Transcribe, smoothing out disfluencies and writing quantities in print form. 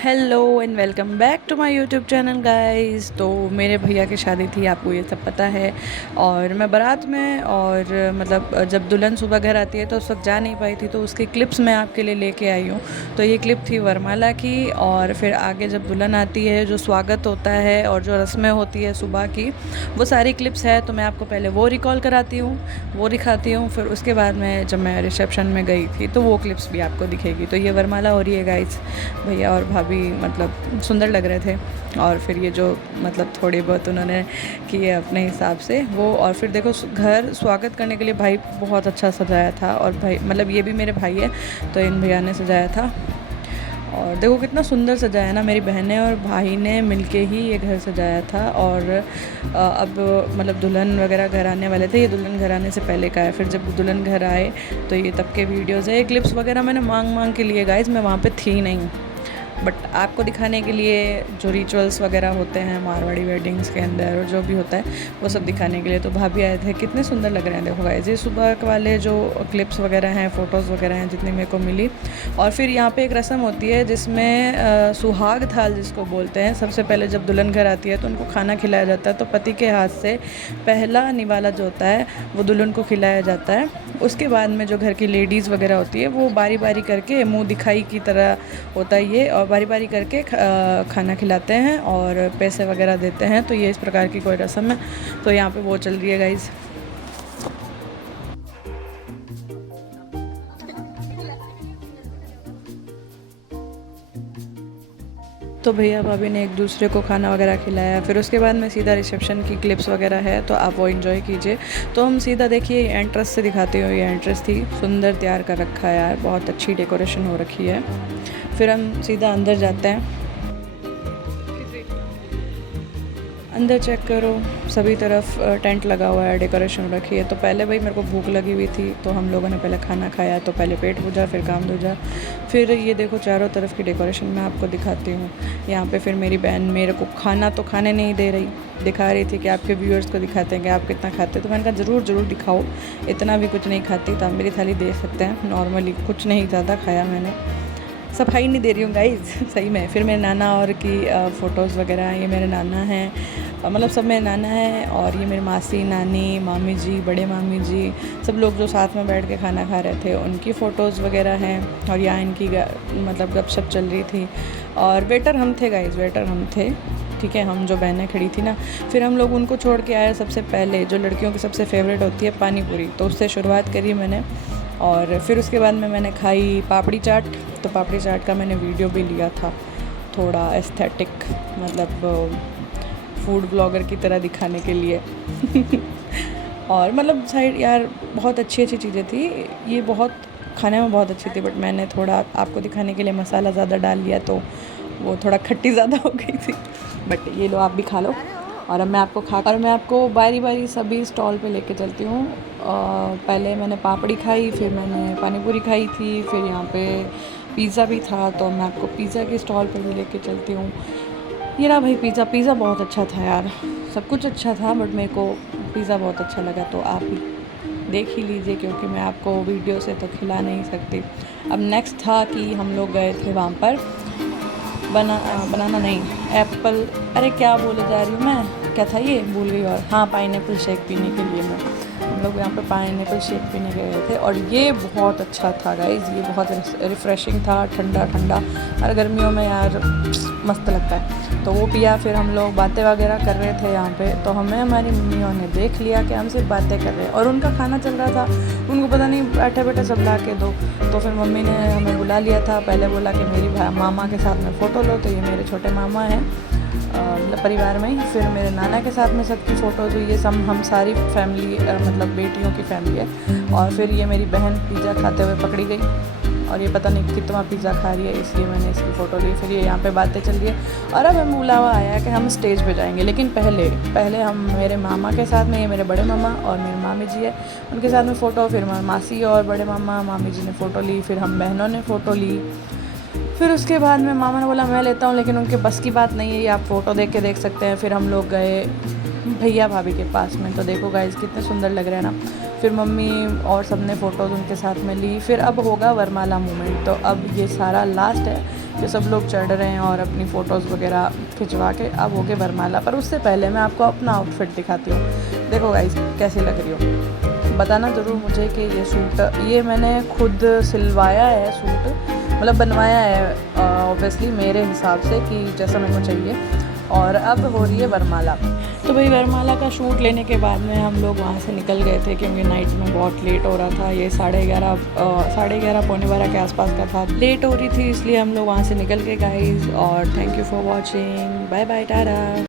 Hello and welcome back to my YouTube channel guys. तो मेरे भैया की शादी थी, आपको ये सब पता है। और मैं बारात में और मतलब जब दुल्हन सुबह घर आती है तो उस वक्त जा नहीं पाई थी, तो उसकी क्लिप्स मैं आपके लिए लेके आई हूँ। तो ये क्लिप थी वरमाला की, और फिर आगे जब दुल्हन आती है जो स्वागत होता है और जो रस्में होती है सुबह की, वो सारी क्लिप्स है। तो मैं आपको पहले वो रिकॉल कराती हूँ, वो दिखाती हूँ, फिर उसके बाद में जब मैं रिसेप्शन में गई थी तो वो क्लिप्स भी आपको दिखेगी। तो ये वरमाला हो रही है गाइस, भैया और भाभी मतलब सुंदर लग रहे थे। और फिर ये जो मतलब थोड़ी बहुत उन्होंने किए अपने हिसाब से वो, और फिर देखो घर स्वागत करने के लिए भाई बहुत अच्छा सजाया था। और भाई मतलब ये भी मेरे भाई है, तो इन भैया ने सजाया था। और देखो कितना सुंदर सजाया ना, मेरी बहनें और भाई ने मिलके ही ये घर सजाया था। और अब मतलब दुल्हन वगैरह घर आने वाले थे, ये दुल्हन घर आने से पहले का है। फिर जब दुल्हन घर आए तो ये तब के वीडियोज़ है। ये क्लिप्स वगैरह मैंने मांग मांग के लिए गाइस, मैं वहाँ पे थी नहीं, बट आपको दिखाने के लिए जो रिचुअल्स वगैरह होते हैं मारवाड़ी वेडिंग्स के अंदर और जो भी होता है वो सब दिखाने के लिए। तो भाभी आए थे, कितने सुंदर लग रहे हैं देखो गाइस। ये सुबह वाले जो क्लिप्स वगैरह हैं, फ़ोटोज़ वगैरह हैं जितनी मेरे को मिली। और फिर यहाँ पे एक रस्म होती है जिसमें सुहाग थाल जिसको बोलते हैं। सबसे पहले जब दुल्हन घर आती है तो उनको खाना खिलाया जाता है। तो पति के हाथ से पहला निवाला जो होता है वो दुल्हन को खिलाया जाता है। उसके बाद में जो घर की लेडीज़ वगैरह होती है वो बारी बारी करके मुँह दिखाई की तरह होता है ये, और बारी बारी करके खाना खिलाते हैं और पैसे वगैरह देते हैं। तो ये इस प्रकार की कोई रस्म है। तो यहाँ पे वो चल रही है गाइज़। तो भैया भाभी ने एक दूसरे को खाना वगैरह खिलाया। फिर उसके बाद में सीधा रिसेप्शन की क्लिप्स वगैरह है, तो आप वो एंजॉय कीजिए। तो हम सीधा देखिए एंट्रेंस से दिखाते हो। ये एंट्रेंस थी, सुंदर तैयार कर रखा है यार, बहुत अच्छी डेकोरेशन हो रखी है। फिर हम सीधा अंदर जाते हैं। अंदर चेक करो, सभी तरफ टेंट लगा हुआ है, डेकोरेशन रखी है। तो पहले भाई मेरे को भूख लगी हुई थी, तो हम लोगों ने पहले खाना खाया। तो पहले पेट पूजा, फिर काम दूजा। फिर ये देखो चारों तरफ की डेकोरेशन मैं आपको दिखाती हूँ। यहाँ पे फिर मेरी बहन मेरे को खाना तो खाने नहीं दे रही, दिखा रही थी कि आपके व्यूअर्स को दिखाते हैं कि आप कितना खाते हैं। तो मैंने कहा ज़रूर ज़रूर दिखाओ, इतना भी कुछ नहीं खाती तो आप मेरी थाली देख सकते हैं। नॉर्मली कुछ नहीं ज़्यादा खाया मैंने, सफाई नहीं दे रही हूँ गाइज सही में। फिर मेरे नाना और की फ़ोटोज़ वगैरह, ये मेरे नाना हैं, मतलब सब मेरे नाना हैं। और ये मेरी मासी, नानी, मामी जी, बड़े मामी जी, सब लोग जो साथ में बैठ के खाना खा रहे थे उनकी फ़ोटोज़ वगैरह हैं। और यहाँ इनकी मतलब गपशप चल रही थी। और वेटर हम थे गाइज, वेटर हम थे, ठीक है। हम जो बहनें खड़ी थी ना, फिर हम लोग उनको छोड़ के आए। सबसे पहले जो लड़कियों की सबसे फेवरेट होती है पानी पूरी, तो उससे शुरुआत करी मैंने। और फिर उसके बाद में मैंने खाई पापड़ी चाट। तो पापड़ी चाट का मैंने वीडियो भी लिया था, थोड़ा एस्थेटिक मतलब फूड ब्लॉगर की तरह दिखाने के लिए और मतलब साइड यार बहुत अच्छी अच्छी चीज़ें थी। ये बहुत खाने में बहुत अच्छी थी, बट मैंने थोड़ा आपको दिखाने के लिए मसाला ज़्यादा डाल लिया, तो वो थोड़ा खट्टी ज़्यादा हो गई थी। बट ये लो आप भी खा लो। और अब मैं आपको बारी बारी सभी स्टॉल पे लेके चलती हूँ। पहले मैंने पापड़ी खाई, फिर मैंने पानी पूरी खाई थी, फिर यहाँ पे पिज़्ज़ा भी था, तो मैं आपको पिज़्ज़ा के स्टॉल पे भी लेके चलती हूँ। ये रहा भाई पिज़्ज़ा बहुत अच्छा था यार, सब कुछ अच्छा था, बट मेरे को पिज़्ज़ा बहुत अच्छा लगा। तो आप भी देख ही लीजिए, क्योंकि मैं आपको वीडियो से तो खिला नहीं सकती। अब नेक्स्ट था कि हम लोग गए थे वहाँ पर बनाना नहीं, एप्पल, अरे क्या बोले जा रही हूँ मैं, क्या था ये भूल गई। और हाँ, पाइनएप्पल शेक पीने के लिए हम लोग यहाँ पे पाइनएप्पल शेक पीने गए थे। और ये बहुत अच्छा था गाइज, ये बहुत रिफ़्रेशिंग था, ठंडा ठंडा, और गर्मियों में यार मस्त लगता है। तो वो पिया। फिर हम लोग बातें वगैरह कर रहे थे यहाँ पे, तो हमें हमारी मम्मियों ने देख लिया कि हम सिर्फ बातें कर रहे हैं और उनका खाना चल रहा था। उनको पता नहीं बैठे बैठे सब ला के दो। तो फिर मम्मी ने हमें बुला लिया था। पहले बोला कि मेरी मामा के साथ में फ़ोटो लो, तो ये मेरे छोटे मामा हैं मतलब परिवार में ही। फिर मेरे नाना के साथ में सबकी फ़ोटोज़ हुई, ये सब हम सारी फैमिली मतलब बेटियों की फैमिली है। और फिर ये मेरी बहन पिज़्ज़ा खाते हुए पकड़ी गई, और ये पता नहीं कितना पिज़्ज़ा खा रही है, इसलिए मैंने इसकी फ़ोटो ली। फिर ये यहाँ पे बातें चल रही है। और अब हमें बुलावा आया है कि हम स्टेज पे जाएंगे, लेकिन पहले हम मेरे मामा के साथ में, ये मेरे बड़े मामा और मेरी मामी जी है, उनके साथ में फ़ोटो। फिर मासी और बड़े मामा मामी जी ने फ़ोटो ली, फिर हम बहनों ने फ़ोटो ली। फिर उसके बाद में मामा ने बोला मैं लेता हूँ, लेकिन उनके बस की बात नहीं है, ये आप फ़ोटो देख के देख सकते हैं। फिर हम लोग गए भैया भाभी के पास में, तो देखो गाइस कितने सुंदर लग रहे हैं ना। फिर मम्मी और सब ने फ़ोटोज़ उनके साथ में ली। फिर अब होगा वरमाला मोमेंट, तो अब ये सारा लास्ट है, कि सब लोग चढ़ रहे हैं और अपनी फ़ोटोज़ वगैरह खिंचवा के अब हो गए वरमाला। पर उससे पहले मैं आपको अपना आउटफिट दिखाती हूँ। देखो गाइस कैसी लग रही हो, बताना ज़रूर मुझे कि ये सूट ये मैंने खुद सिलवाया है, सूट मतलब बनवाया है ऑब्वियसली मेरे हिसाब से कि जैसा मेरे को चाहिए। और अब हो रही है वरमाला। तो भाई वरमाला का शूट लेने के बाद में हम लोग वहाँ से निकल गए थे क्योंकि नाइट में बहुत लेट हो रहा था। ये 11:30 पौने 12 के आसपास का था। लेट हो रही थी इसलिए हम लोग वहाँ से निकल गए गाइस। और thank you for watching, bye bye, Tata.